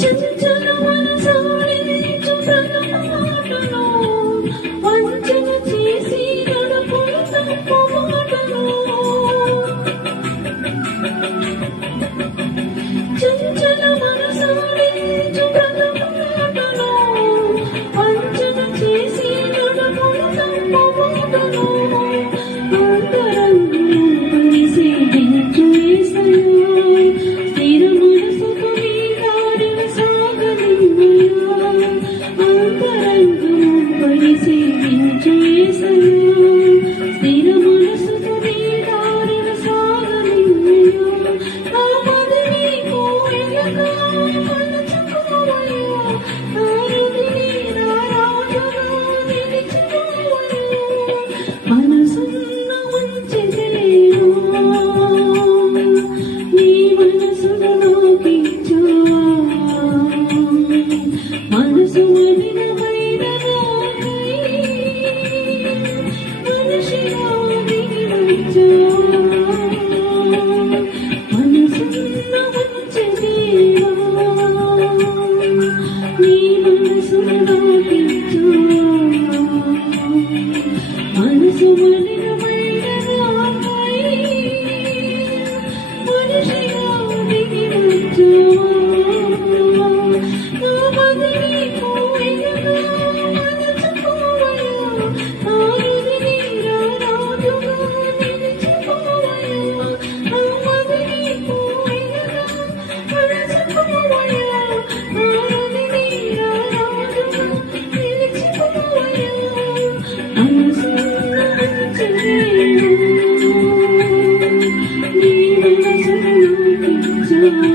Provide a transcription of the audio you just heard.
చంచల మనసాడించు తనమాటలో వంచన చేసి నడుపులు తప్పు మాటలో చంచల మనసాడించు తనమాటలో వంచన చేసి నడుపులు తప్పు మాటలో అంతరంగంలో పలిసే దించు యేసయ్యా స్థిర మనసుకు నీ దారిన సాగనివ్వయ్యా అంతరంగంలో పలిసే దించు యేసయ్యా స్థిర మనసుకు నీ దారిన సాగనివ్వయ్యా నా మదిని కోవెలగా మలచుకోవయ్యా నా హృదిని నా రాజుగా నిలిచిపోవయ్యా మనసున్న వంచెదలేను నీ మనసును నాకిచ్చావా మనసు మలినమైన నాకై మనిషిగా దిగి వచ్చావా మనసున్న వంచెదేవా నీ మనసును నాకిచ్చావా మనసు మలినమైన నాకై మనిషిగా దిగి వచ్చావా నా మదిని కోవెలగా మలచుకోవయ్యా నా హృదిని నా రాజుగా నిలిచిపోవయ్యా నా మదిని కోవెలగా మలచుకోవయ్యా నా హృదిని నా రాజుగా నిలిచిపోవయ్యా మనసున్న వంచెదలేను నీ మనసును నాకిచ్చావా